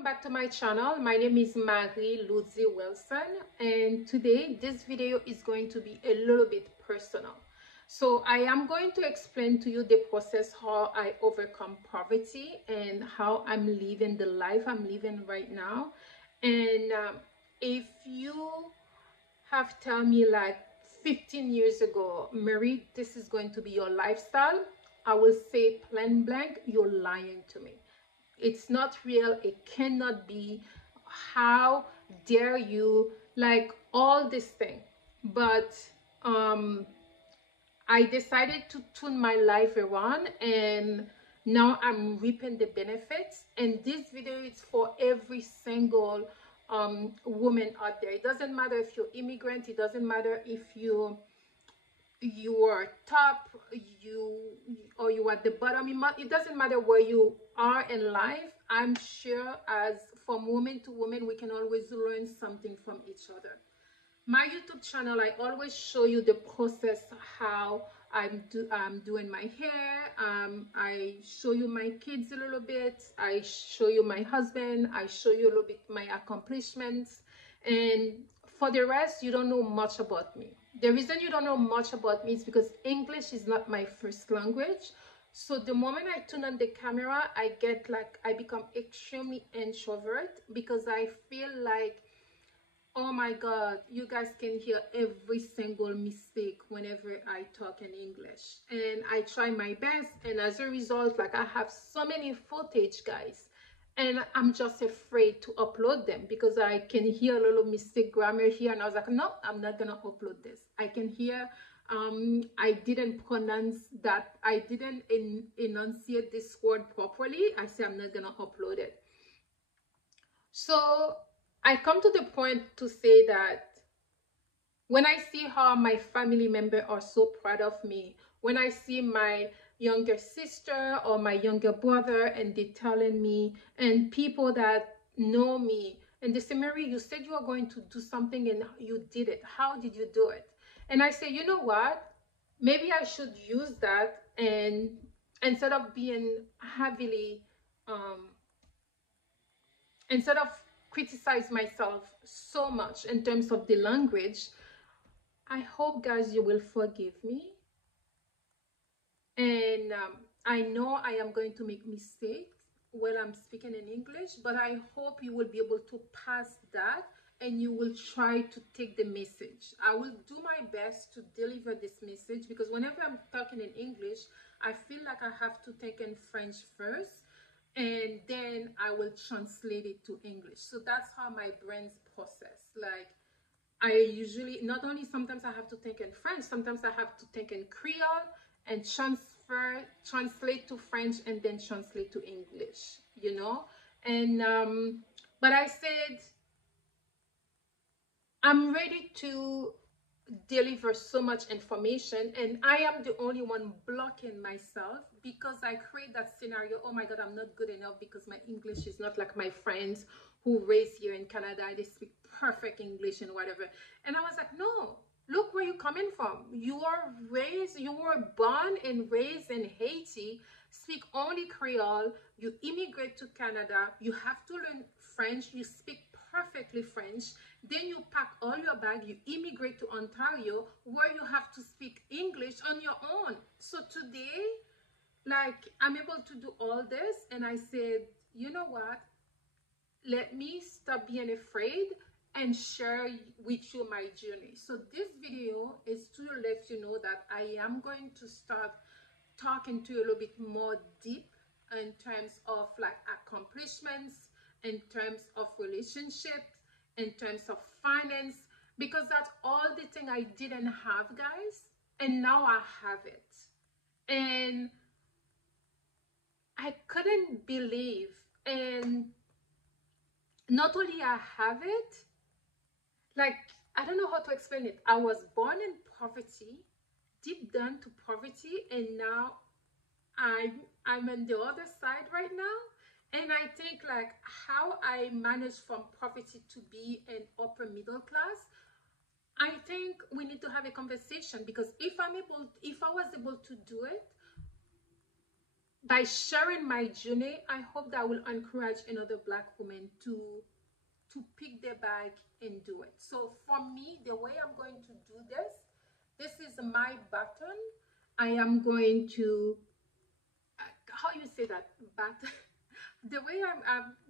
Welcome back to my channel. My name is Marie Ludzie Wilson, and today this video is going to be a little bit personal. So I am going to explain to you the process how I overcome poverty and how I'm living the life I'm living right now. And if you have told me like 15 years ago, Marie, this is going to be your lifestyle, I will say plain blank, you're lying to me. It's not real. It cannot be. How dare you? Like all this thing. But I decided to turn my life around, and now I'm reaping the benefits. And this video is for every single woman out there. It doesn't matter if you're immigrant. It doesn't matter if you are top, or you at the bottom. It doesn't matter where you are in life. I'm sure as from woman to woman, we can always learn something from each other. My YouTube channel, I always show you the process, how I'm doing my hair. I show you my kids a little bit. I show you my husband. I show you a little bit my accomplishments. And for the rest, you don't know much about me. The reason you don't know much about me is because English is not my first language. So the moment I turn on the camera, I become extremely introvert, because I feel like, oh my God, you guys can hear every single mistake whenever I talk in English. And I try my best, and as a result, like, I have so many footage, guys, and I'm just afraid to upload them because I can hear a little mistake grammar here, and I was like, no, I'm not gonna upload this. I can hear I didn't pronounce that, I didn't enunciate this word properly. I say I'm not gonna upload it. So I come to the point to say that when I see how my family members are so proud of me, when I see my younger sister or my younger brother and they're telling me, and people that know me, and they say, Mary, you said you were going to do something and you did it. How did you do it? And I say, you know what? Maybe I should use that, and instead of being heavily, instead of criticize myself so much in terms of the language, I hope, guys, you will forgive me. And I know I am going to make mistakes while I'm speaking in English, but I hope you will be able to pass that and you will try to take the message. I will do my best to deliver this message, because whenever I'm talking in English, I feel like I have to think in French first, and then I will translate it to English. So that's how my brain's process. Like, I usually, not only sometimes I have to think in French, sometimes I have to think in Creole and translate to French and then translate to English, you know? And, but I said, I'm ready to deliver so much information, and I am the only one blocking myself because I create that scenario. Oh my God, I'm not good enough because my English is not like my friends who raised here in Canada. They speak perfect English and whatever. And I was like, no, look where you're coming from. You were born and raised in Haiti, speak only Creole. You immigrate to Canada. You have to learn French. You speak perfectly French. Then you pack all your bag, you immigrate to Ontario, where you have to speak English on your own. So today, like, I'm able to do all this, and I said, you know what? Let me stop being afraid and share with you my journey. So this video is to let you know that I am going to start talking to you a little bit more deep in terms of like accomplishments, in terms of relationships, in terms of finance, because that's all the thing I didn't have, guys, and now I have it. And I couldn't believe, and not only I have it, like, I don't know how to explain it. I was born in poverty, deep down to poverty, and now I'm on the other side right now. And I think, like, how I managed from poverty to be an upper middle class, I think we need to have a conversation, because if I was able to do it, by sharing my journey, I hope that will encourage another Black woman to pick their bag and do it. So for me, the way I'm going to do this is my button. I am going to, how you say that, button? The way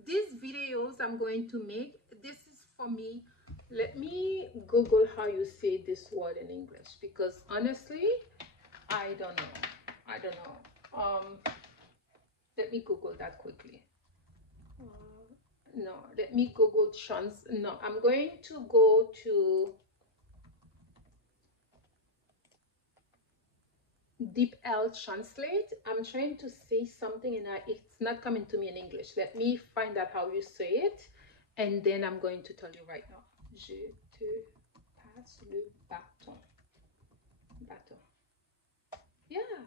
these videos I'm going to make, this is for me. Let me Google how you say this word in English, because honestly, I don't know. Let me Google that quickly. No, let me Google no, I'm going to go to DeepL Translate. I'm trying to say something and it's not coming to me in English. Let me find out how you say it, and then I'm going to tell you right now. Je te passe le bâton. Bâton. Yeah.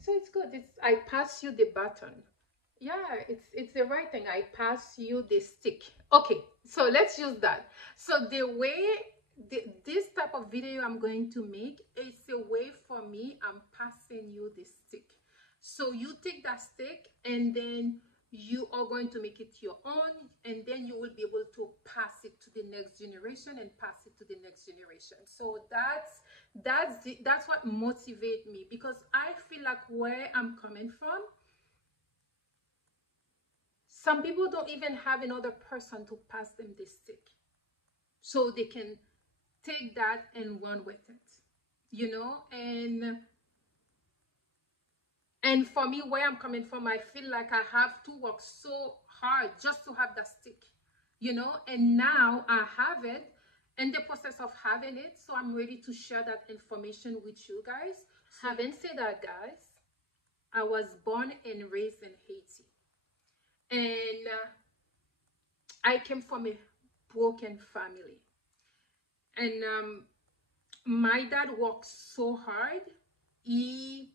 So it's good. It's I pass you the baton. Yeah, it's the right thing. I pass you the stick. Okay, so let's use that. So the way this type of video I'm going to make, it's a way for me, I'm passing you the stick. So you take that stick and then you are going to make it your own, and then you will be able to pass it to the next generation and pass it to the next generation. So that's what motivates me, because I feel like where I'm coming from, some people don't even have another person to pass them the stick, so they can take that and run with it, you know. And for me, where I'm coming from, I feel like I have to work so hard just to have that stick, you know. And now I have it, in the process of having it, so I'm ready to share that information with you guys. Having said that, guys, I was born and raised in Haiti, and I came from a broken family, and my dad worked so hard. He,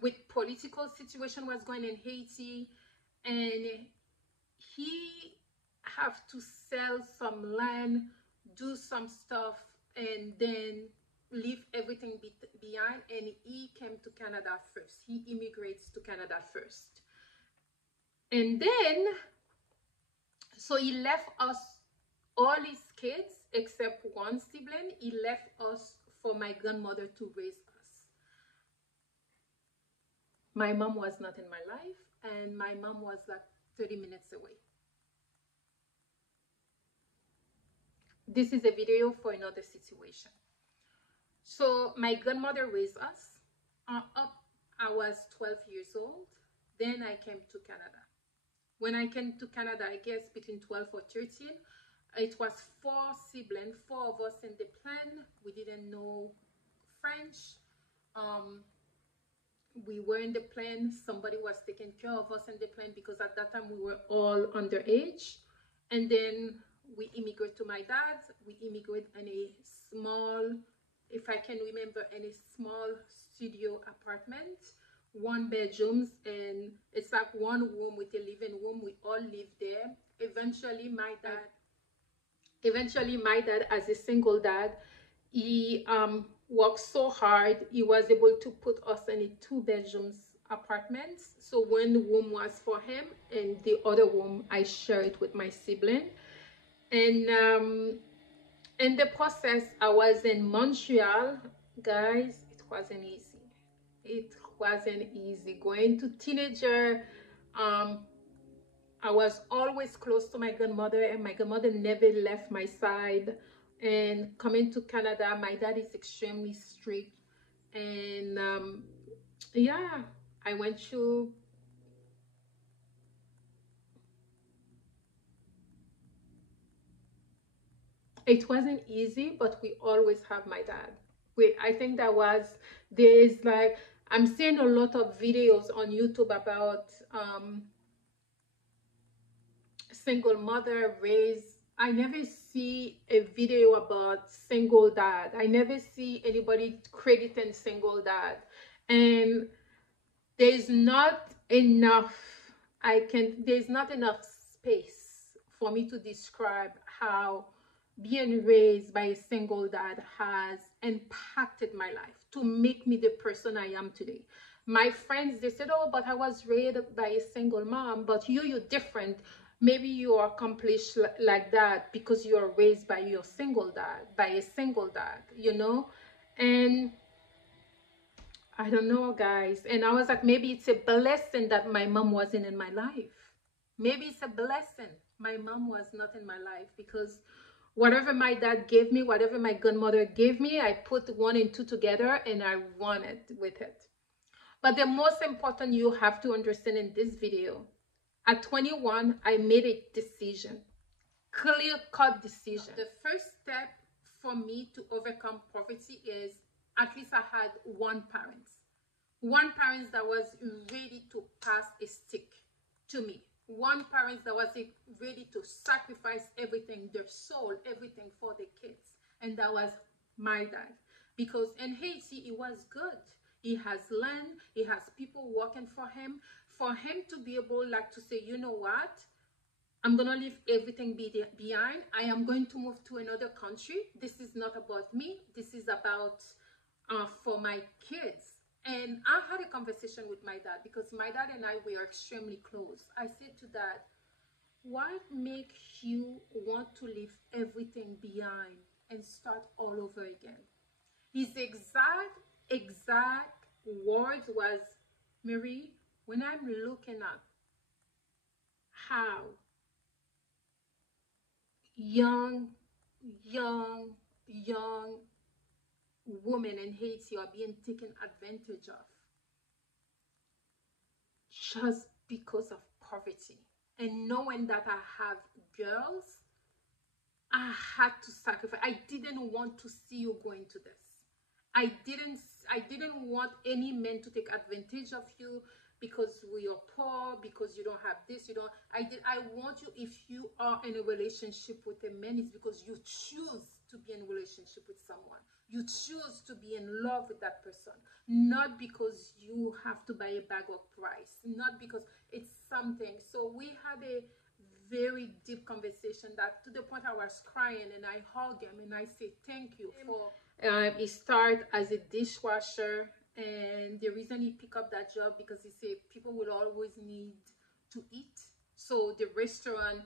with political situation was going in Haiti, and he have to sell some land, do some stuff, and then leave everything behind. And he came to Canada first. He immigrates to Canada first, and then so he left us, all his kids except one sibling. He left us for my grandmother to raise us. My mom was not in my life, and my mom was like 30 minutes away. This is a video for another situation. So my grandmother raised us up. I was 12 years old. Then I came to Canada. When I came to Canada, I guess between 12 or 13, it was 4 siblings, 4 of us in the plane. We didn't know French. We were in the plane. Somebody was taking care of us in the plane, because at that time we were all underage. And then we immigrated to my dad. We immigrated in a small, if I can remember, in a small studio apartment, 1 bedrooms, and it's like 1 room with a living room. We all lived there. Eventually my dad, as a single dad, he worked so hard. He was able to put us in a 2 bedrooms apartment. So 1 room was for him, and the other room I shared it with my sibling. And in the process, I was in Montreal. Guys, it wasn't easy. It wasn't easy. Going to teenager, I was always close to my grandmother, and my grandmother never left my side. And coming to Canada, my dad is extremely strict. And yeah, I went through. It wasn't easy, but we always have my dad. I think there's like, I'm seeing a lot of videos on YouTube about single mother raised. I never see a video about single dad. I never see anybody crediting single dad. And there's not enough, there's not enough space for me to describe how being raised by a single dad has impacted my life to make me the person I am today. My friends, they said, oh, but I was raised by a single mom. But you're different. Maybe you are accomplished like that because you are raised by your single dad, by a single dad, you know. And I don't know, guys. And I was like, maybe it's a blessing that my mom wasn't in my life. Maybe it's a blessing my mom was not in my life, because whatever my dad gave me, whatever my grandmother gave me, I put 1 and 2 together and I run it with it. But the most important you have to understand in this video, at 21, I made a decision, clear-cut decision. The first step for me to overcome poverty is at least I had one parent that was ready to pass a stick to me. One parent that was ready to sacrifice everything, their soul, everything for the kids. And that was my dad. Because in Haiti, it was good. He has land, he has people working for him. For him to be able like to say, you know what? I'm going to leave everything behind. I am going to move to another country. This is not about me. This is about for my kids. And I had a conversation with my dad, because my dad and I were extremely close. I said to Dad, what makes you want to leave everything behind and start all over again? His exact words was, Marie, when I'm looking at how young women in Haiti are being taken advantage of just because of poverty, and knowing that I have girls, I had to sacrifice. I didn't want to see you go into this. I didn't want any man to take advantage of you because we are poor, because you don't have this, you don't. I want you, if you are in a relationship with a man, it's because you choose to be in a relationship with someone. You choose to be in love with that person, not because you have to buy a bag of rice, not because it's something. So we had a very deep conversation that to the point I was crying, and I hugged him and I said thank you for. He started as a dishwasher, and the reason he picked up that job because he said people will always need to eat. So the restaurant,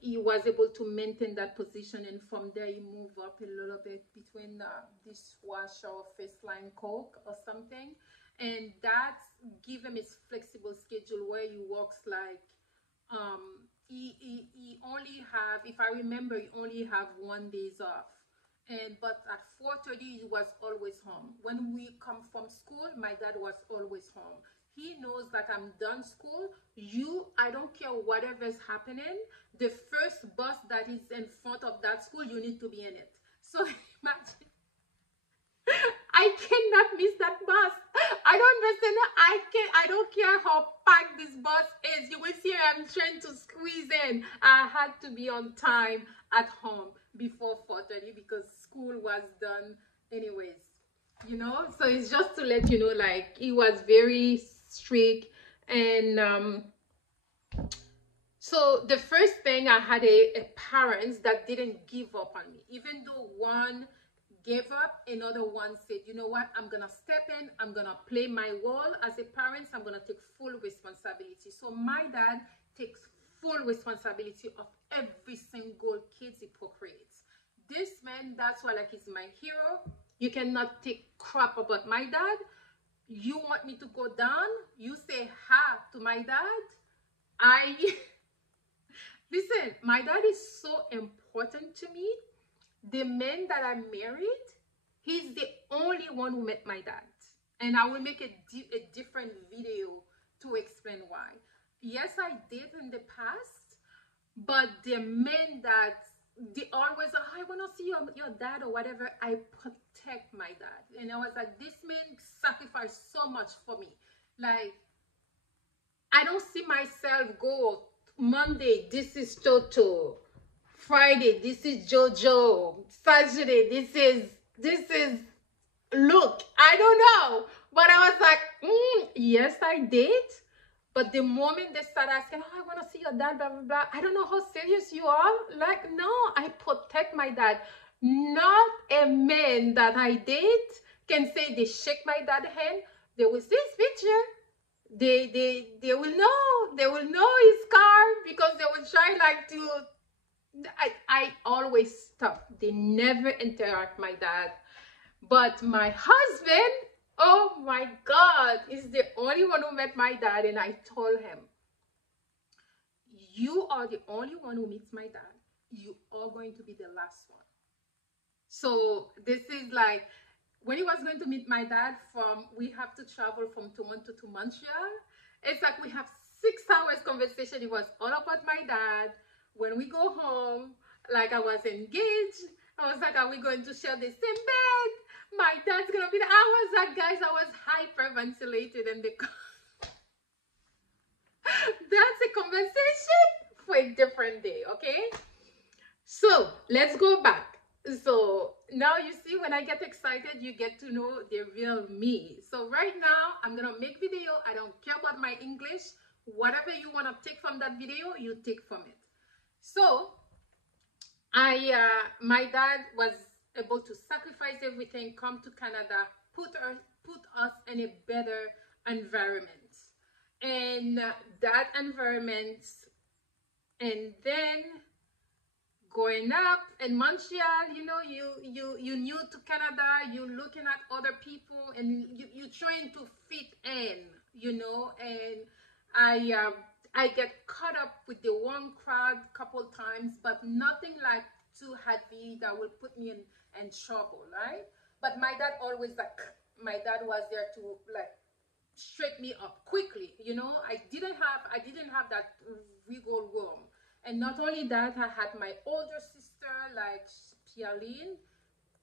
he was able to maintain that position, and from there he moved up a little bit between dishwasher or first line cook or something, and that give him his flexible schedule where he works like he only have, if I remember, he only have 1 day off. But at 4:30 he was always home. When we come from school, my dad was always home. He knows that I'm done school. I don't care whatever is happening. The first bus that is in front of that school, you need to be in it. So imagine, I cannot miss that bus. I don't understand. I don't care how packed this bus is. You will see I'm trying to squeeze in. I had to be on time at home before 4:30 because school was done anyways, you know. So it's just to let you know, like, he was very strict. And so the first thing, I had a parents that didn't give up on me. Even though one gave up, another one said, you know what, I'm gonna step in, I'm gonna play my role as a parent, I'm gonna take full responsibility. So my dad takes full responsibility of every single kid he procreates. This man, that's why, like, he's my hero. You cannot take crap about my dad. You want me to go down, you say ha to my dad. Listen, my dad is so important to me. The man that I married, he's the only one who met my dad. And I will make a different video to explain why. Yes, I did in the past, but the men that they always, oh, I want to see your dad or whatever, I protect my dad. And I was like, this man sacrificed so much for me. Like, I don't see myself go, Monday, this is Toto. Friday, this is Jojo. Saturday, this is Luke. I don't know. But I was like, yes, I did. But the moment they start asking, oh, I want to see your dad, blah, blah, blah. I don't know how serious you are. Like, no, I protect my dad. Not a man that I date can say they shake my dad's hand. they will see his picture. They will know his car, because they will try like to. I always stop. They never interact my dad, but my husband, oh my God, is the only one who met my dad. And I told him, you are the only one who meets my dad. You are going to be the last one. So this is like, when he was going to meet my dad, we have to travel from Toronto to Montreal. It's like we have 6 hours conversation. It was all about my dad. When we go home, like I was engaged. I was like, are we going to share the same bed? My dad's gonna be there. I was like, guys, I was hyperventilated in the car. That's a conversation for a different day, okay? So let's go back. So now you see, when I get excited, you get to know the real me. So right now, I'm gonna make video. I don't care about my English. Whatever you wanna take from that video, you take from it. So my dad was able to sacrifice everything, come to Canada, put us in a better environment. And that environment, and then growing up in Montreal, you know, you new to Canada, you're looking at other people, and you're trying to fit in, you know. And I get caught up with the wrong crowd a couple times, but nothing like too heavy that will put me in trouble, right? But my dad always, like, my dad was there to like straight me up quickly, you know. I didn't have that wiggle room. And not only that, I had my older sister, like Pierline.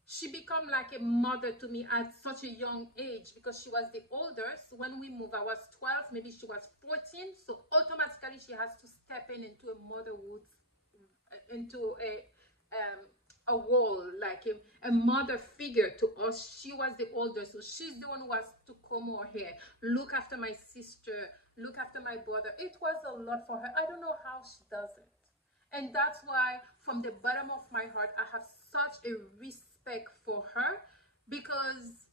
She became like a mother to me at such a young age, because she was the oldest. When we moved, I was 12, maybe she was 14. So automatically she has to step into a motherhood, into a role, like a mother figure to us. She was the oldest, so she's the one who has to comb her hair, look after my sister, look after my brother. It was a lot for her. I don't know how she does it. And that's why, from the bottom of my heart, I have such a respect for her, because,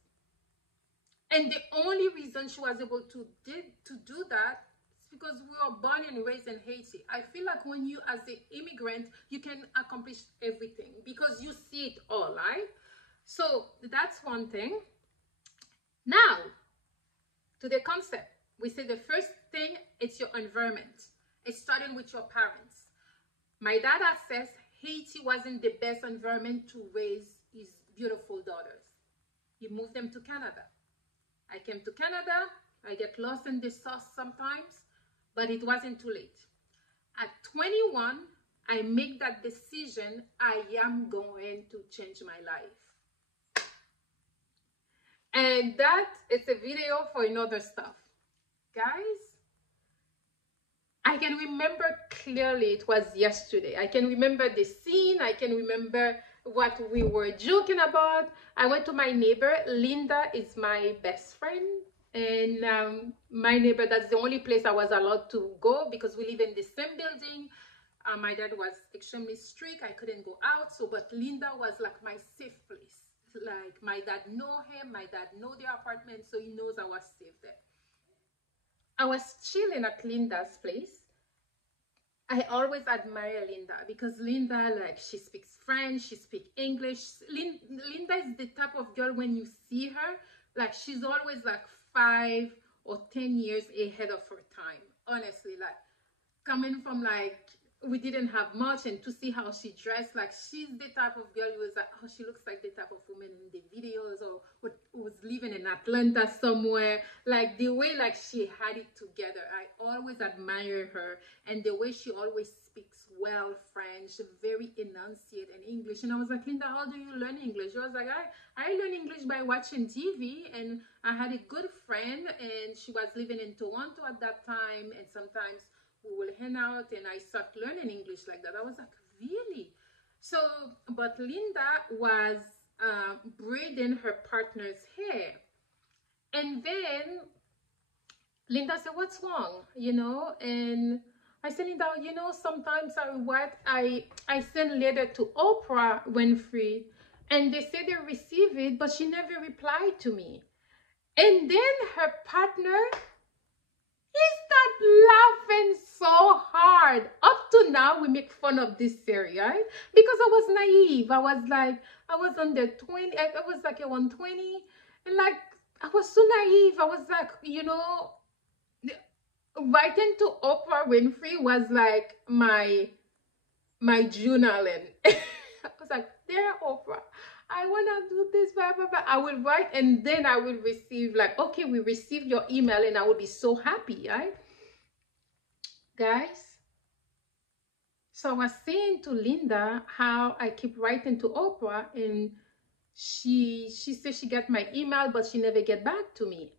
and the only reason she was able to do that is because we were born and raised in Haiti. I feel like when you, as an immigrant, you can accomplish everything because you see it all, right? So that's one thing. Now, to the concept, we say the first thing, it's your environment. It's starting with your parents. My dad assessed Haiti wasn't the best environment to raise his beautiful daughters. He moved them to Canada. I came to Canada. I get lost in the sauce sometimes, but it wasn't too late. At 21, I make that decision. I am going to change my life. And that is a video for another stuff. Guys, I can remember clearly, it was yesterday. I can remember the scene. I can remember what we were joking about. I went to my neighbor. Linda is my best friend. And my neighbor, that's the only place I was allowed to go because we live in the same building. My dad was extremely strict. I couldn't go out. So, but Linda was like my safe place. Like, my dad know him. My dad know the apartment. So he knows I was safe there. I was chilling at Linda's place. I always admire Linda because Linda, like, she speaks French, she speaks English. Linda is the type of girl, when you see her, like, she's always like 5 or 10 years ahead of her time. Honestly, like, coming from, like, we didn't have much, and to see how she dressed, like, she's the type of girl who was like, oh, she looks like the type of woman in the videos, or who was living in Atlanta somewhere. Like, the way, like, she had it together. I always admire her, and the way she always speaks well French, very enunciate in English. And I was like, Linda, how do you learn English? She was like, I learn English by watching TV. And I had a good friend, and she was living in Toronto at that time, and sometimes we will hang out, and I start learning English like that. I was like, really? So, but Linda was braiding her partner's hair. And then Linda said, what's wrong? You know, and I said, Linda, you know, sometimes I send letter to Oprah Winfrey, and they say they receive it, but she never replied to me. And then her partner, he started laughing so hard. Up to now, we make fun of this series, right? Because I was naive. I was under 20. I was like around 20. And like, I was so naive. I was like, you know, writing to Oprah Winfrey was like my journaling. I was like, dear Oprah, I want to do this, blah, blah, blah. I will write, and then I will receive, like, okay, we received your email, and I will be so happy, right? Guys, so I was saying to Linda how I keep writing to Oprah, and she said she got my email, but she never get back to me.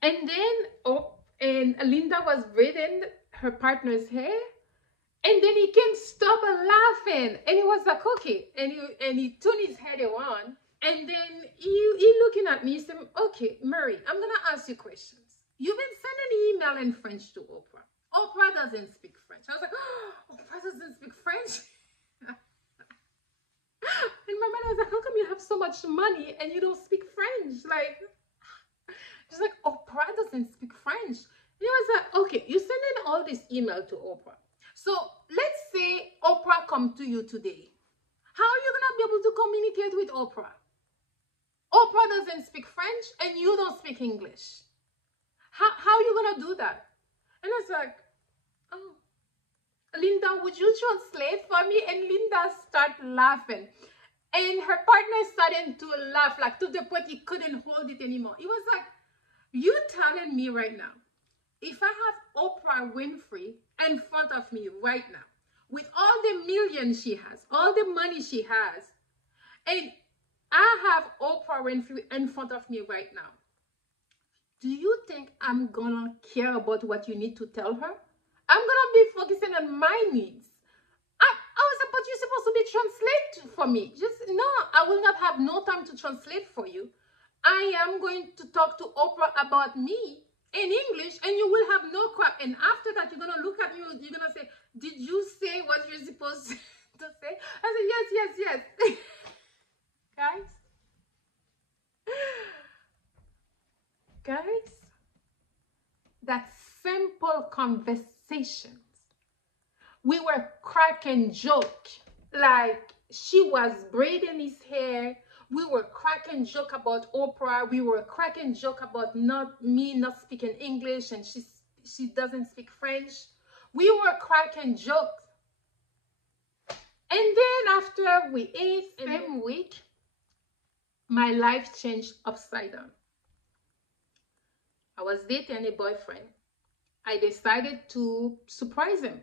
And then Linda was braiding her partner's hair, and then he can't stop laughing, and he was like, okay, and he turned his head around, and then he looking at me. He said, okay, Mary, I'm gonna ask you questions. You've been sending email in French to Oprah. Oprah doesn't speak French. I was like, oh, Oprah doesn't speak French. And my mind was like, how come you have so much money and you don't speak French? Like, she's like, Oprah doesn't speak French. And he was like, okay, you sending all this email to Oprah. So let's say Oprah come to you today. How are you gonna be able to communicate with Oprah? Oprah doesn't speak French and you don't speak English. How are you gonna do that? And I was like, oh, Linda, would you translate for me? And Linda started laughing. And her partner started to laugh, like to the point he couldn't hold it anymore. He was like, you telling me right now, if I have Oprah Winfrey in front of me right now, with all the millions she has, all the money she has, and I have Oprah Winfrey in front of me right now, do you think I'm gonna care about what you need to tell her? I'm gonna be focusing on my needs. I was like, but you're supposed to be translate for me. Just, no, I will not have no time to translate for you. I am going to talk to Oprah about me in English, and you will have no crap. And after that, you're gonna look at me, you're gonna say, did you say what you're supposed to say? I said, yes. Guys, that simple conversations, we were cracking joke. Like, she was braiding his hair. We were cracking joke about Oprah. We were cracking joke about me not speaking English, and she doesn't speak French. We were cracking jokes. And then after we ate, same week, my life changed upside down. I was dating a boyfriend. I decided to surprise him.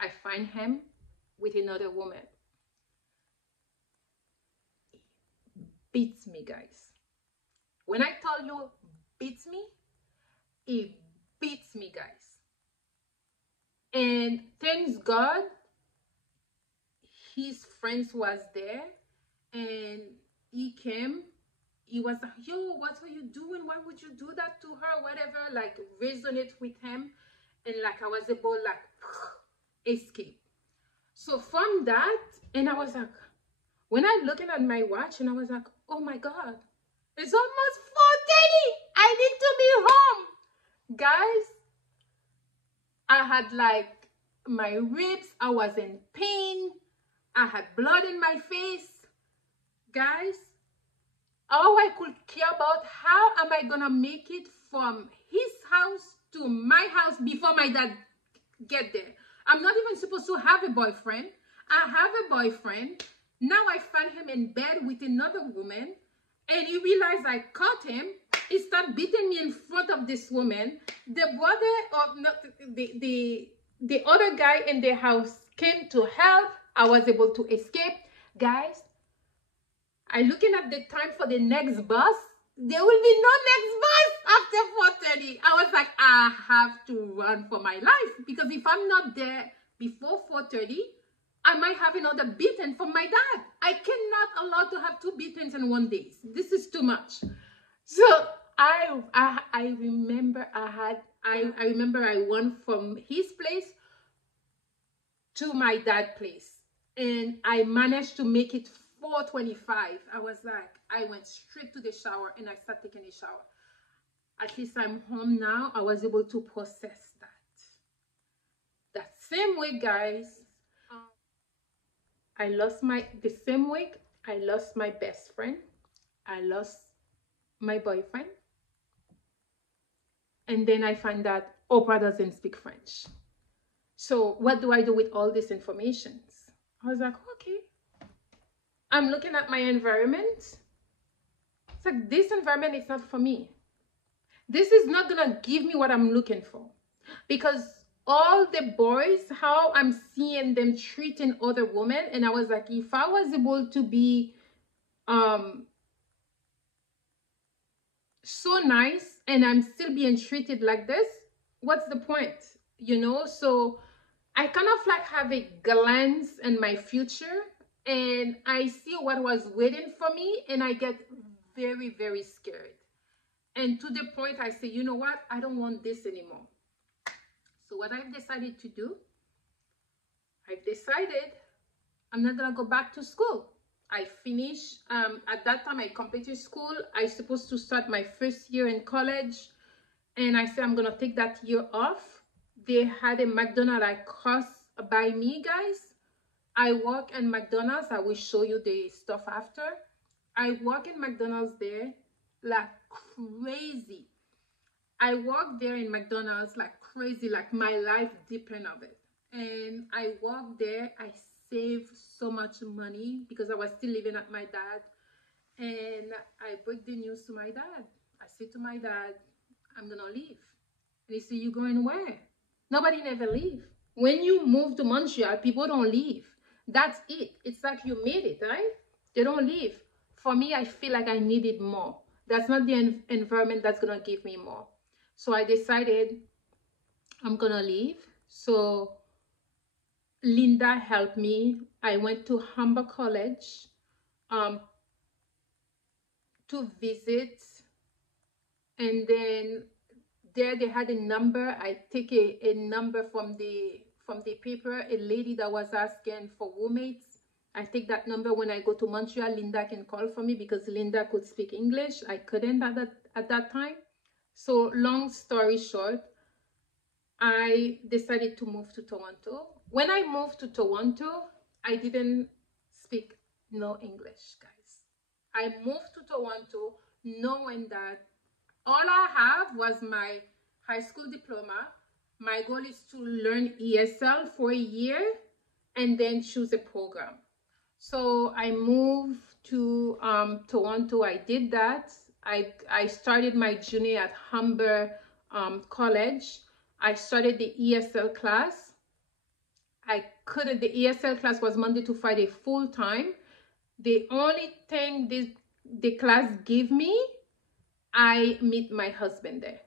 I find him with another woman. Beats me, guys. When I tell you beats me, it beats me, guys. And thanks God, his friends was there, and he came. He was like, yo, what are you doing? Why would you do that to her? Whatever, like, resonate with him. And like, I was able, like, escape. So from that, and I was like, when I looking at my watch, and I was like, oh my God, it's almost 4:30. I need to be home. Guys, I had like my ribs, I was in pain. I had blood in my face. Guys, all I could care about, how am I gonna make it from his house to my house before my dad get there? I'm not even supposed to have a boyfriend. I have a boyfriend. Now I find him in bed with another woman, and he realized I caught him. He started beating me in front of this woman. The brother, or not the other guy in the house came to help. I was able to escape. Guys, I looking at the time for the next bus. There will be no next bus after 4:30. I was like, I have to run for my life, because if I'm not there before 4:30, I might have another beating from my dad. I cannot allow to have 2 beatings in one day. This is too much. So I remember I remember I went from his place to my dad's place, and I managed to make it 4:25. I was like, I went straight to the shower and I started taking a shower. At least I'm home now. I was able to process that. That same week, guys, the same week, I lost my best friend. I lost my boyfriend. And then I find out Oprah doesn't speak French. So what do I do with all this information? I was like, okay. I'm looking at my environment. It's like, this environment is not for me. This is not gonna give me what I'm looking for. Because all the boys, how I'm seeing them treating other women, and I was like, if I was able to be so nice and I'm still being treated like this, what's the point? You know, so I kind of like have a glance in my future and I see what was waiting for me and I get very, very scared. And to the point I say, you know what? I don't want this anymore. So what I've decided to do, I've decided I'm not gonna go back to school. I finished, at that time I completed school. I was supposed to start my first year in college. And I said, I'm gonna take that year off. They had a McDonald's across by me, guys. I work in McDonald's. I will show you the stuff after. I work in McDonald's there like crazy. I work there in McDonald's like crazy, like my life depends on it. And I work there. I saved so much money because I was still living at my dad. And I break the news to my dad. I say to my dad, I'm gonna leave. And he said, you going where? Nobody never leave. When you move to Montreal, people don't leave. That's it. It's like you made it, right? They don't leave. For me, I feel like I needed more. That's not the environment that's gonna give me more. So I decided I'm gonna leave. So Linda helped me. I went to Humber College to visit, and then there they had a number. I take a number from the paper, a lady that was asking for roommates. I take that number. When I go to Montreal, Linda can call for me because Linda could speak English. I couldn't at that time. So long story short, I decided to move to Toronto. When I moved to Toronto, I didn't speak no English, guys. I moved to Toronto knowing that all I have was my high school diploma. My goal is to learn ESL for a year and then choose a program. So I moved to Toronto. I did that. I started my journey at Humber College. I started the ESL class. The ESL class was Monday to Friday full time. The only thing the class gave me, I meet my husband there.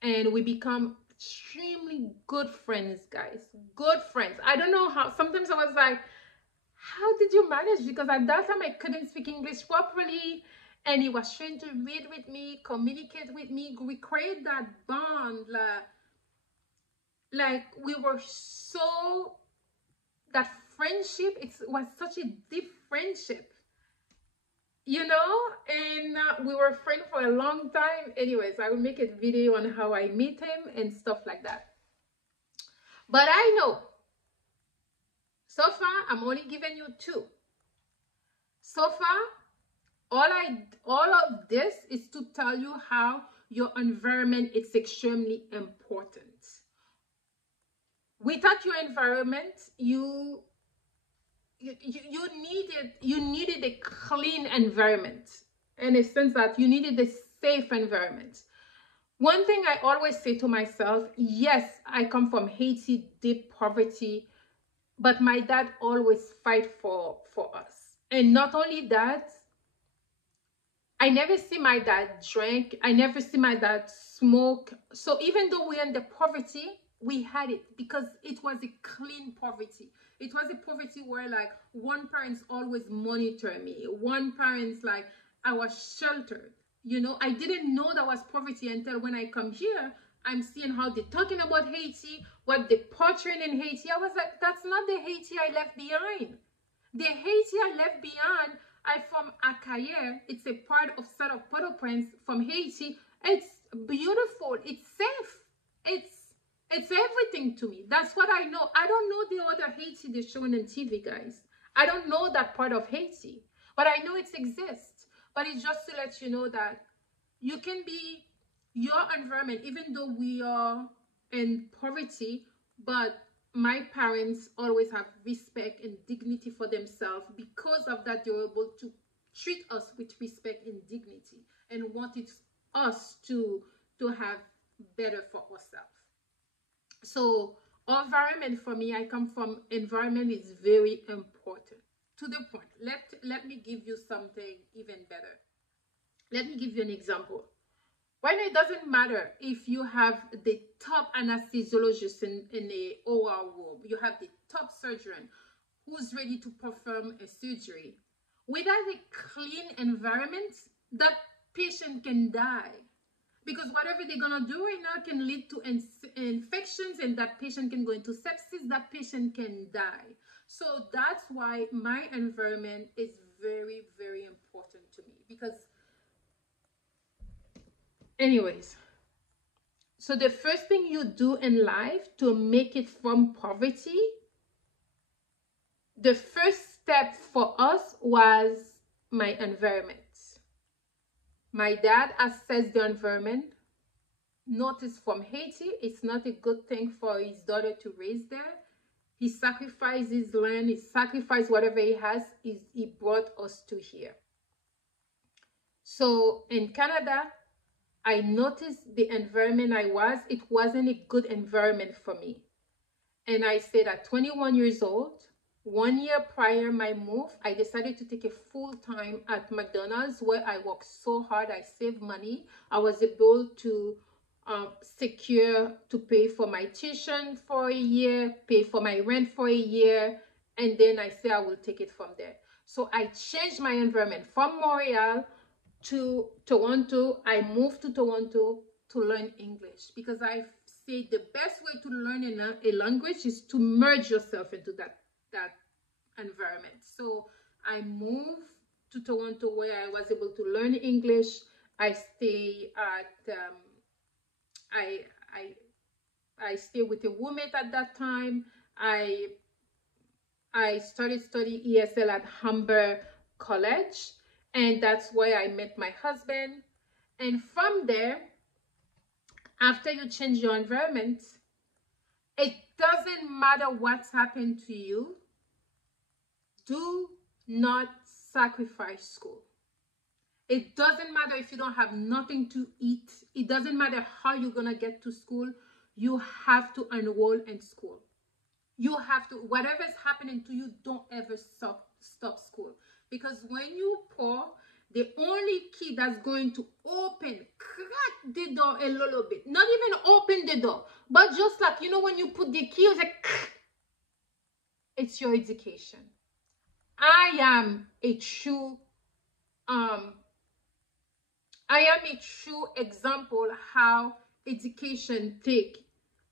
And we become extremely good friends, guys. Good friends. I don't know how. Sometimes I was like, how did you manage? Because at that time I couldn't speak English properly. And he was trying to read with me, communicate with me. We created that bond. Like we were so, that friendship, it was such a deep friendship. You know, and we were friends for a long time. Anyways, I will make a video on how I meet him and stuff like that. But I know, so far, I'm only giving you 2. So far, all of this is to tell you how your environment is extremely important. Without your environment, you needed a clean environment, in a sense that you needed a safe environment. One thing I always say to myself, yes, I come from Haiti, deep poverty, but my dad always fight for us. And not only that, I never see my dad drink. I never see my dad smoke. So even though we're in the poverty, we had it because it was a clean poverty. It was a poverty where like one parent's always monitor me. One parent's like, I was sheltered. You know, I didn't know that was poverty until when I come here, I'm seeing how they're talking about Haiti, what they're portraying in Haiti. I was like, that's not the Haiti I left behind. The Haiti I left behind, I from Akaye. It's a part of South of Port-au-Prince from Haiti. It's beautiful. It's safe. It's everything to me. That's what I know. I don't know the other Haiti they're showing on TV, guys. I don't know that part of Haiti, but I know it exists. But it's just to let you know that you can be your environment, even though we are in poverty, but my parents always have respect and dignity for themselves. Because of that, they're able to treat us with respect and dignity and wanted us to have better for ourselves. So environment for me, I come from, environment is very important. To the point, let me give you something even better. Let me give you an example. Right now, it doesn't matter if you have the top anesthesiologist in a OR room, you have the top surgeon who's ready to perform a surgery. Without a clean environment, that patient can die. Because whatever they're going to do right now can lead to infections, and that patient can go into sepsis, that patient can die. So that's why my environment is very, very important to me. Because anyways, so the first thing you do in life to make it from poverty, the first step for us was my environment. My dad assessed the environment, noticed from Haiti, it's not a good thing for his daughter to raise there. He sacrificed his land, he sacrificed whatever he has, he brought us to here. So in Canada, I noticed the environment it wasn't a good environment for me. And I said at 21 years old, 1 year prior my move, I decided to take a full-time at McDonald's, where I worked so hard, I saved money. I was able to secure to pay for my tuition for a year, pay for my rent for a year, and then I said I will take it from there. So I changed my environment from Montreal to Toronto. I moved to Toronto to learn English, because I say the best way to learn a language is to merge yourself into that environment. So I moved to Toronto, where I was able to learn English. I stay at I stay with a roommate at that time. I started studying ESL at Humber College, and that's where I met my husband. And from there, after you change your environment, it doesn't matter what's happened to you. Do not sacrifice school. It doesn't matter if you don't have nothing to eat. It doesn't matter how you're going to get to school. You have to enroll in school. You have to, whatever is happening to you, don't ever stop school. Because when you poor, the only key that's going to crack the door a little bit, not even open the door, but just like, you know, when you put the key, it's like, it's your education. I am a true example how education take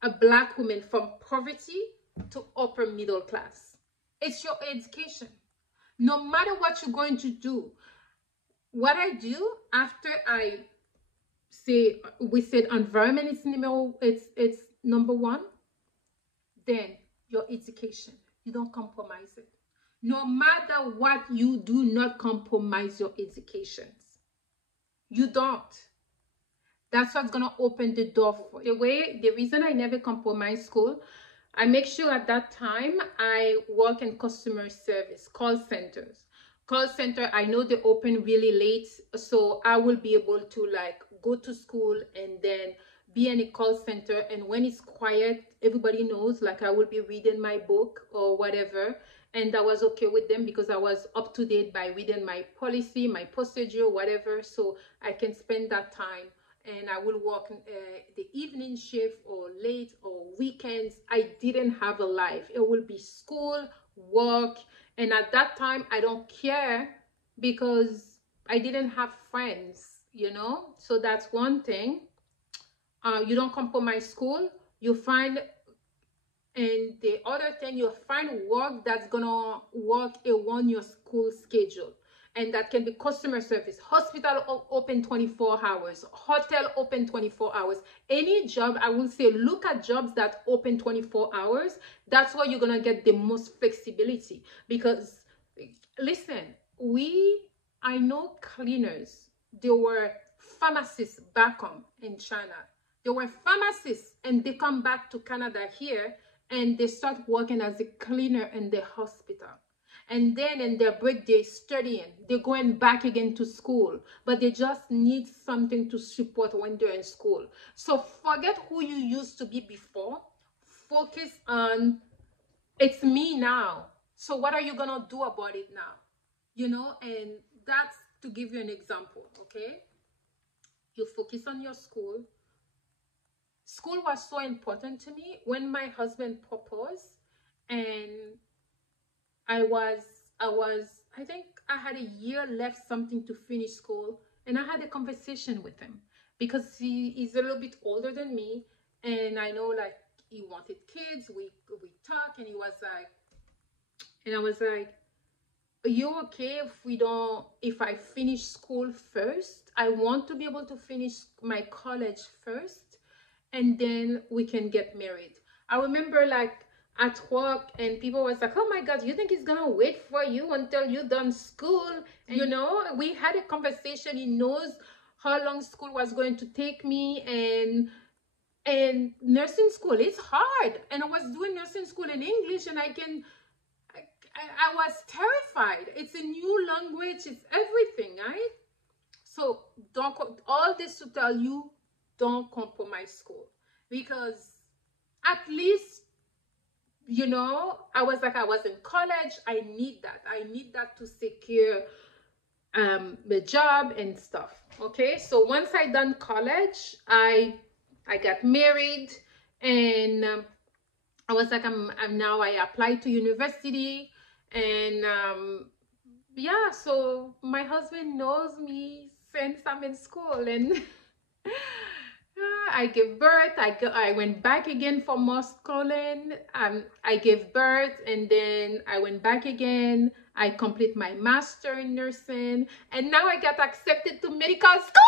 a Black woman from poverty to upper middle class. It's your education. No matter what you're going to do, what I do after I say, we said environment is number one, then your education, you don't compromise it. No matter what you do, not compromise your educations. You don't. That's what's going to open the door for you. The reason I never compromise school, I make sure at that time I work in customer service, call centers. Call center, I know they open really late, so I will be able to like go to school and then be in a call center, and when it's quiet, everybody knows, like I will be reading my book or whatever, and that was okay with them because I was up to date by reading my policy, my procedure, whatever, so I can spend that time. And I will work the evening shift or late or weekends. I didn't have a life. It will be school, work, and at that time I don't care because I didn't have friends, you know. So that's one thing. You don't compromise school. You find And the other thing, you'll find work that's gonna work around your school schedule. And that can be customer service, hospital open 24 hours, hotel open 24 hours. Any job, I will say, look at jobs that open 24 hours. That's where you're gonna get the most flexibility. Because listen, I know cleaners, they were pharmacists back home in China. They were pharmacists and they come back to Canada here and they start working as a cleaner in the hospital. And then in their break, they're studying. They're going back again to school, but they just need something to support when they're in school. So forget who you used to be before. Focus on, it's me now. So what are you going to do about it now? You know, and that's to give you an example, okay? You focus on your school. School was so important to me when my husband proposed, and I think I had a year left something to finish school, and I had a conversation with him because he's a little bit older than me, and I know like he wanted kids. We talked, and I was like, are you okay if I finish school first? I want to be able to finish my college first, and then we can get married. I remember like at work, and people was like, oh my God, you think he's gonna wait for you until you're done school? And you know, we had a conversation. He knows how long school was going to take me, and nursing school, it's hard. And I was doing nursing school in English, and I was terrified. It's a new language, it's everything, right? So all this to tell you, don't compromise school, because at least, you know, I was in college. I need that to secure the job and stuff. Okay, so once I done college, I got married, and I was like, I'm now I applied to university, and yeah, so my husband knows me since I'm in school, and I gave birth. I went back again for more schooling. I gave birth, and then I went back again. I complete my master in nursing, and now I got accepted to medical school.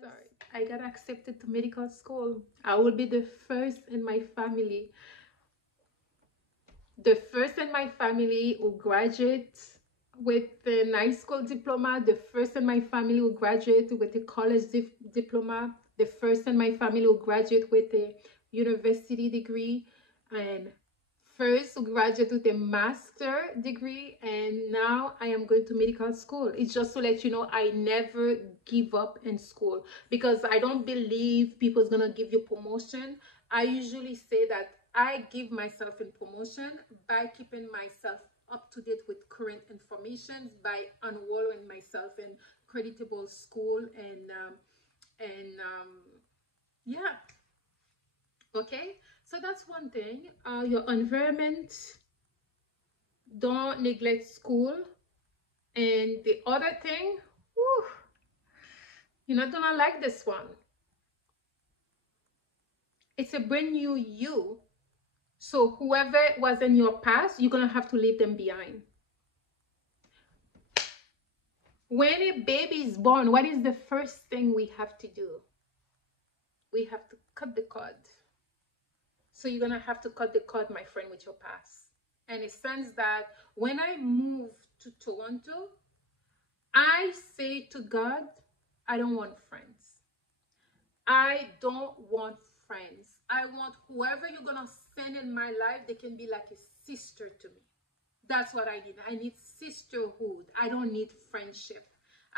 Sorry, I got accepted to medical school. I will be the first in my family. The first in my family who graduates with a high school diploma, the first in my family who graduate with a college diploma, the first in my family who graduate with a university degree, and first who graduate with a master degree, and now I am going to medical school. It's just to let you know, I never give up in school, because I don't believe people's gonna give you promotion. I usually say that I give myself in promotion by keeping myself up to date with current information, by enrolling myself in creditable school, and yeah, okay. So that's one thing. Your environment, don't neglect school. And the other thing, whew, you're not gonna like this one. It's a brand new you. So whoever was in your past, you're gonna have to leave them behind. When a baby is born, what is the first thing we have to do? We have to cut the cord. So you're gonna have to cut the cord, my friend, with your past. And it sense that when I moved to Toronto, I say to God, I don't want friends. I don't want friends. I want whoever you're gonna send in my life, they can be like a sister to me. That's what I need. I need sisterhood. I don't need friendship.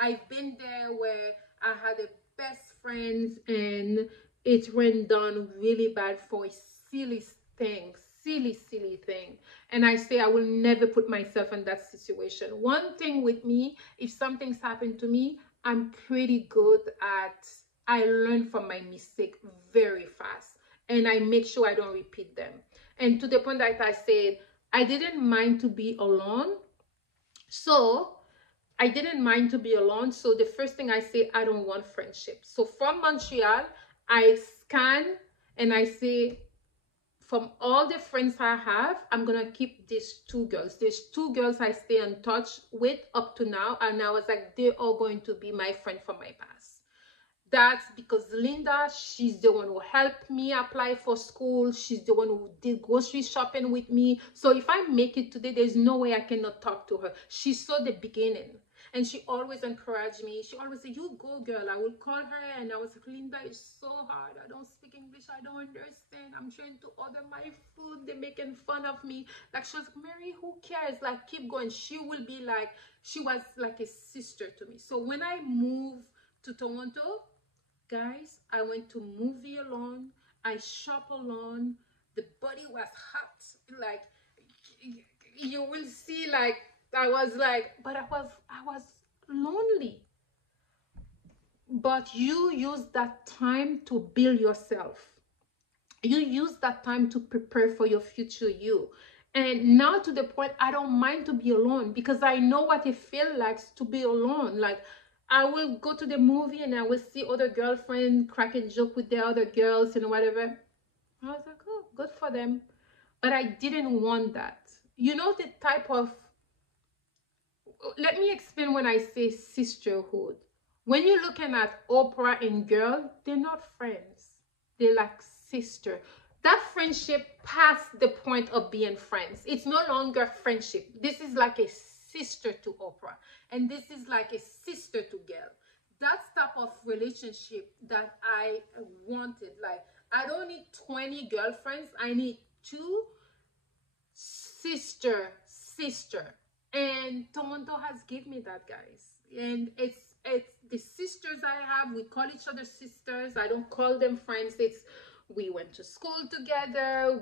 I've been there where I had a best friend, and it went down really bad for a silly thing. And I say I will never put myself in that situation. One thing with me, if something's happened to me, I'm pretty good at, I learn from my mistake very fast, and I make sure I don't repeat them. And to the point that I said, I didn't mind to be alone. So I didn't mind to be alone. So the first thing I say, I don't want friendship. So from Montreal, I scan and I say, from all the friends I have, I'm gonna keep these two girls. There's two girls I stay in touch with up to now, and I was like, they're all going to be my friend from my past. That's because Linda, she's the one who helped me apply for school. She's the one who did grocery shopping with me. So if I make it today, there's no way I cannot talk to her. She saw the beginning. And she always encouraged me. She always said, you go, girl. I will call her. And I was like, Linda, it's so hard. I don't speak English. I don't understand. I'm trying to order my food. They're making fun of me. Like, she was like, Mary, who cares? Like, keep going. She will be like, she was like a sister to me. So when I moved to Toronto, guys, I went to movie alone. I shop alone. The body was hot. Like, you will see, like, I was like, but I was lonely. But you use that time to build yourself. You use that time to prepare for your future you. And now to the point, I don't mind to be alone because I know what it feels like to be alone. Like, I will go to the movie and I will see other girlfriends cracking joke with their other girls and whatever. I was like, oh, good for them. But I didn't want that. You know, the type of, let me explain when I say sisterhood. When you're looking at Oprah and girl, they're not friends. They're like sister. That friendship past the point of being friends. It's no longer friendship. This is like a sister to Oprah. And this is like a sister to girl. That's type of relationship that I wanted. Like, I don't need 20 girlfriends. I need 2 sister. And Toronto has given me that, guys. And it's the sisters I have. We call each other sisters. I don't call them friends. It's, we went to school together.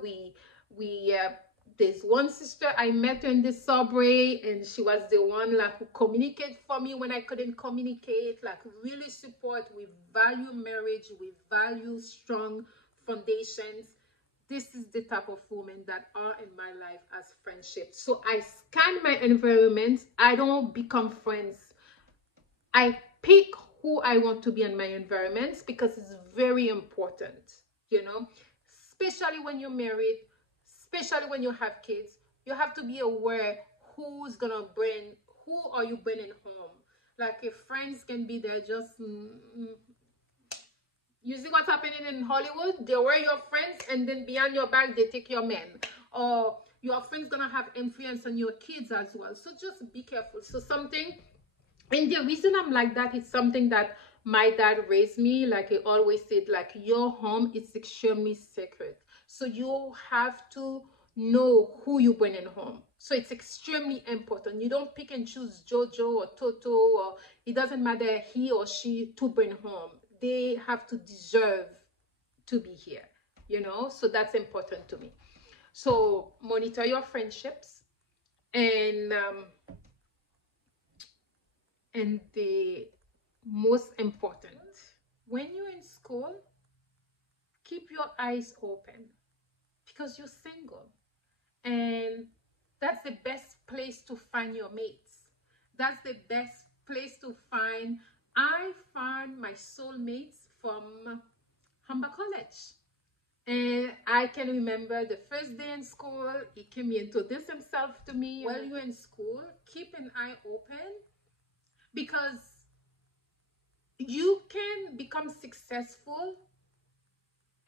There's one sister, I met her in the subway, and she was the one like who communicated for me when I couldn't communicate, like really support. We value marriage. We value strong foundations. This is the type of women that are in my life as friendship. So I scan my environment. I don't become friends. I pick who I want to be in my environments because it's very important, you know, especially when you're married, especially when you have kids. You have to be aware who are you bringing home. Like, if friends can be there just you see what's happening in Hollywood? They were your friends, and then behind your back, they take your men. Or your friends gonna have influence on your kids as well. So just be careful. So something, and the reason I'm like that is something that my dad raised me. Like, he always said, like, your home is extremely sacred. So you have to know who you bring in home. So it's extremely important. You don't pick and choose Jojo or Toto, or it doesn't matter he or she to bring home. They have to deserve to be here, you know. So that's important to me. So monitor your friendships, and the most important, when you're in school, keep your eyes open because you're single, and that's the best place to find your mates. That's the best place to find. I found my soulmates from Humber College. And I can remember the first day in school, he came to introduce himself to me. While you're in school, keep an eye open, because you can become successful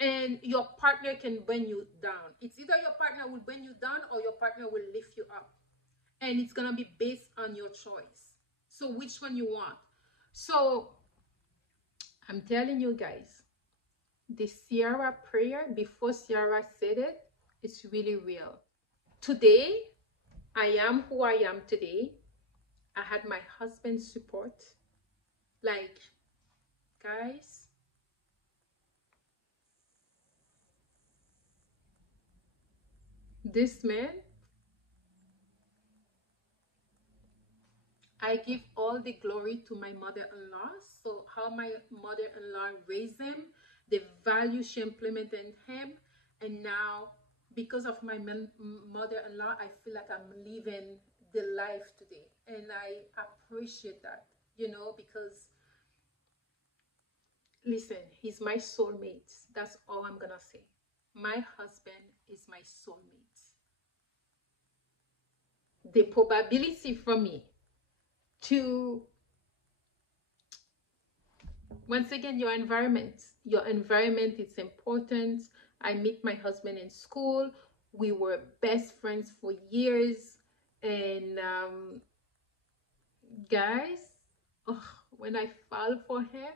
and your partner can bring you down. It's either your partner will bring you down or your partner will lift you up. And it's going to be based on your choice. So which one you want? So I'm telling you guys, the Ciara prayer, before Ciara said it, it's really real. Today, I am who I am today. I had my husband's support. Like, guys, this man, I give all the glory to my mother-in-law. So how my mother-in-law raised him, the value she implemented in him, and now because of my mother-in-law, I feel like I'm living the life today. And I appreciate that, you know, because listen, he's my soulmate. That's all I'm gonna say. My husband is my soulmate. The probability for me to, once again, your environment is important. I met my husband in school. We were best friends for years. And guys, oh, when I fall for him,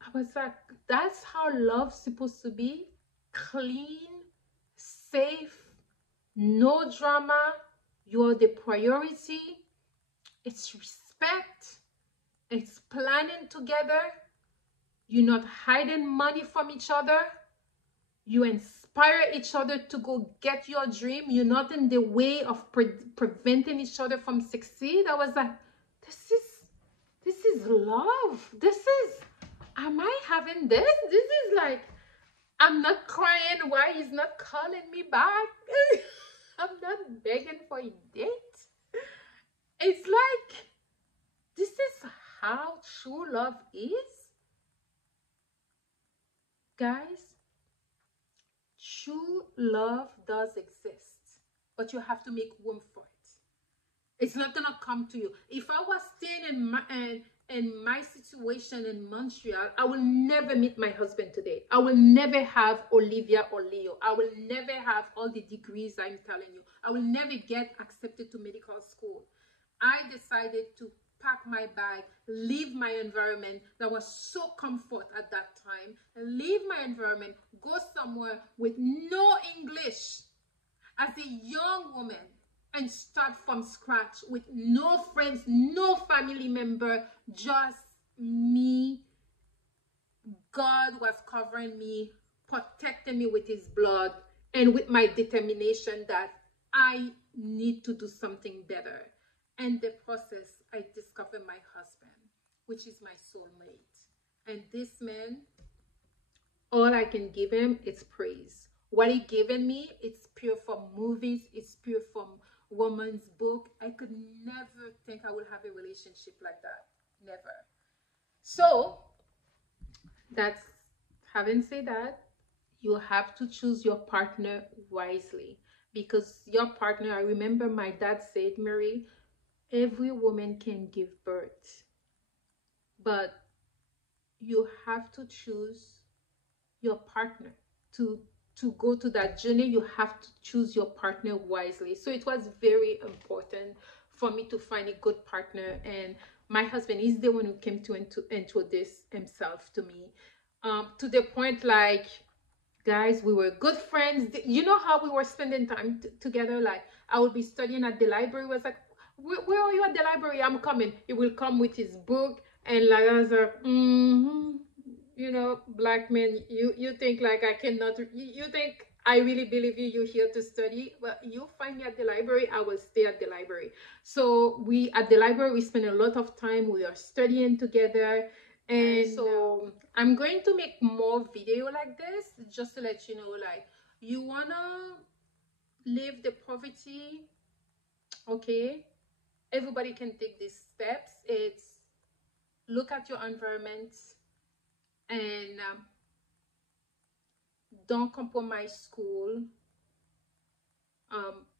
I was like, that's how love's supposed to be. Clean, safe, no drama. You're the priority. It's respect. It's planning together. You're not hiding money from each other. You inspire each other to go get your dream. You're not in the way of preventing each other from succeed. I was like, this is love. Am I having this? This is like, I'm not crying why he's not calling me back. I'm not begging for a date. It's like, this is how true love is. Guys, true love does exist, but you have to make room for it. It's not gonna come to you. If I was staying in my situation in Montreal, I will never meet my husband today. I will never have Olivia or Leo. I will never have all the degrees I'm telling you. I will never get accepted to medical school. I decided to pack my bag, leave my environment that was so comfort at that time, and leave my environment, go somewhere with no English as a young woman, and start from scratch with no friends, no family member, just me. God was covering me, protecting me with his blood, and with my determination that I need to do something better. And the process, I discovered my husband, which is my soulmate. And this man, all I can give him is praise. What he given me, it's pure from movies, it's pure from woman's book. I could never think I would have a relationship like that. Never. So, that's, having said that, you have to choose your partner wisely. Because your partner, I remember my dad said, Mary, every woman can give birth, but you have to choose your partner. To go to that journey, you have to choose your partner wisely. So it was very important for me to find a good partner, and my husband is the one who came to introduce himself to me, to the point, like, guys, we were good friends. You know how we were spending time together? Like, I would be studying at the library. Was like, where are you at the library? I'm coming. He will come with his book, and like, I was like, you know, black men, you think like I cannot, you think I really believe you're here to study? Well, you find me at the library, I will stay at the library. So at the library, we spend a lot of time. We are studying together. And so I'm going to make more video like this, just to let you know, like, you wanna leave the poverty, okay? Everybody can take these steps. It's look at your environment, and don't compromise school.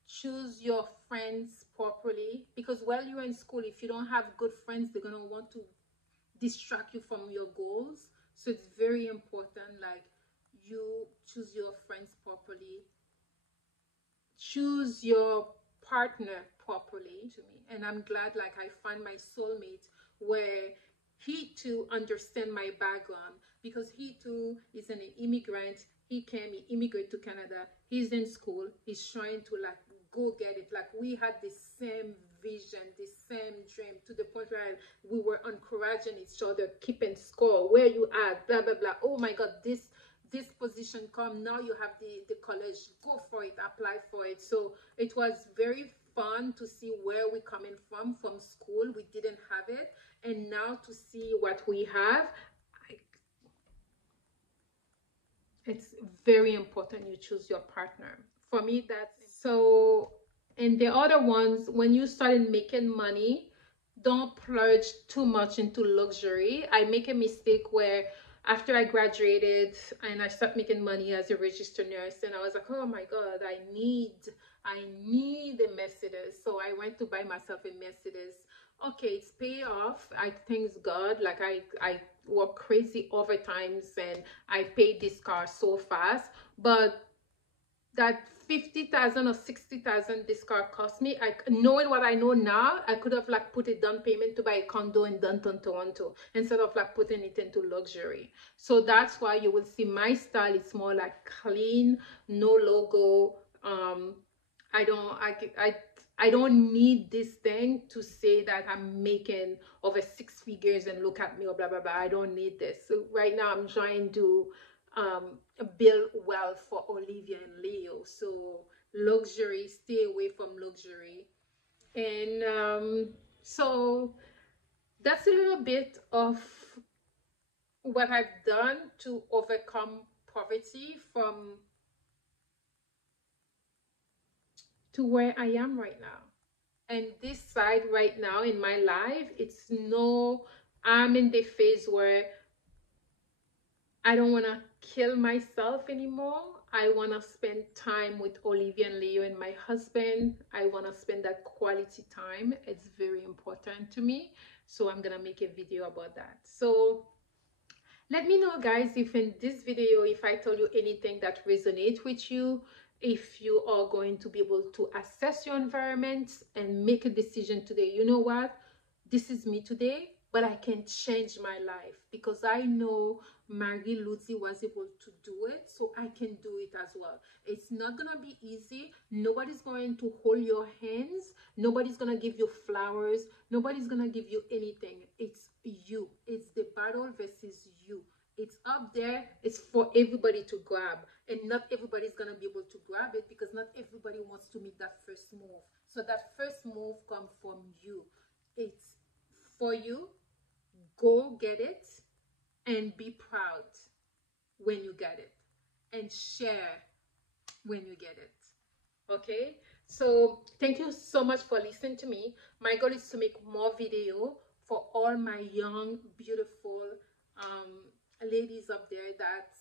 Choose your friends properly, because while you're in school, if you don't have good friends, they're gonna want to distract you from your goals. So it's very important, like, you choose your friends properly, choose your partner properly to me. And I'm glad, like, I find my soulmate where he too understand my background, because he too is an immigrant. He immigrated to Canada. He's in school. He's trying to, like, go get it. Like, we had the same vision, the same dream, to the point where we were encouraging each other, keeping score, where you at, blah, blah, blah. Oh my God, this position come, now you have the college, go for it, apply for it. So it was very fun to see where we're coming from school. We didn't have it, and now to see what we have, it's very important you choose your partner. For me, that's So, and the other ones, when you started making money, don't plunge too much into luxury. I make a mistake where after I graduated and I started making money as a registered nurse, and I was like, oh my God, I need a Mercedes. So I went to buy myself a Mercedes. Okay, it's pay off. I thanks God. Like I work crazy overtimes and I paid this car so fast. But that 50,000 or 60,000 this car cost me, I knowing what I know now, I could have like put a down payment to buy a condo in downtown Toronto instead of like putting it into luxury. So that's why you will see my style. It's more like clean, no logo. I don't need this thing to say that I'm making over 6 figures and look at me or blah blah blah. I don't need this. So right now I'm trying to build wealth for Olivia and Leo. So luxury, stay away from luxury. And so that's a little bit of what I've done to overcome poverty from to where I am right now. And this side right now in my life, I'm in the phase where I don't want to kill myself anymore. I want to spend time with Olivia and Leo and my husband. I want to spend that quality time. It's very important to me. So I'm going to make a video about that. So let me know, guys, if in this video, if I told you anything that resonates with you, if you are going to be able to assess your environment and make a decision today. You know what? This is me today, but I can change my life because I know Marie Luzi was able to do it, so I can do it as well. It's not gonna be easy. Nobody's going to hold your hands. Nobody's gonna give you flowers. Nobody's gonna give you anything. It's you. It's the battle versus you. It's up there. It's for everybody to grab, and not everybody's gonna be able to grab it because not everybody wants to make that first move. So that first move comes from you. It's for you. Go get it and be proud when you get it, and share when you get it. Okay, so thank you so much for listening to me. My goal is to make more video for all my young beautiful ladies up there that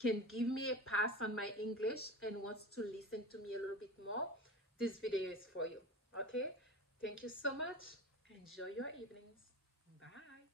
can give me a pass on my English and wants to listen to me a little bit more. This video is for you. Okay, thank you so much. Enjoy your evenings. Bye.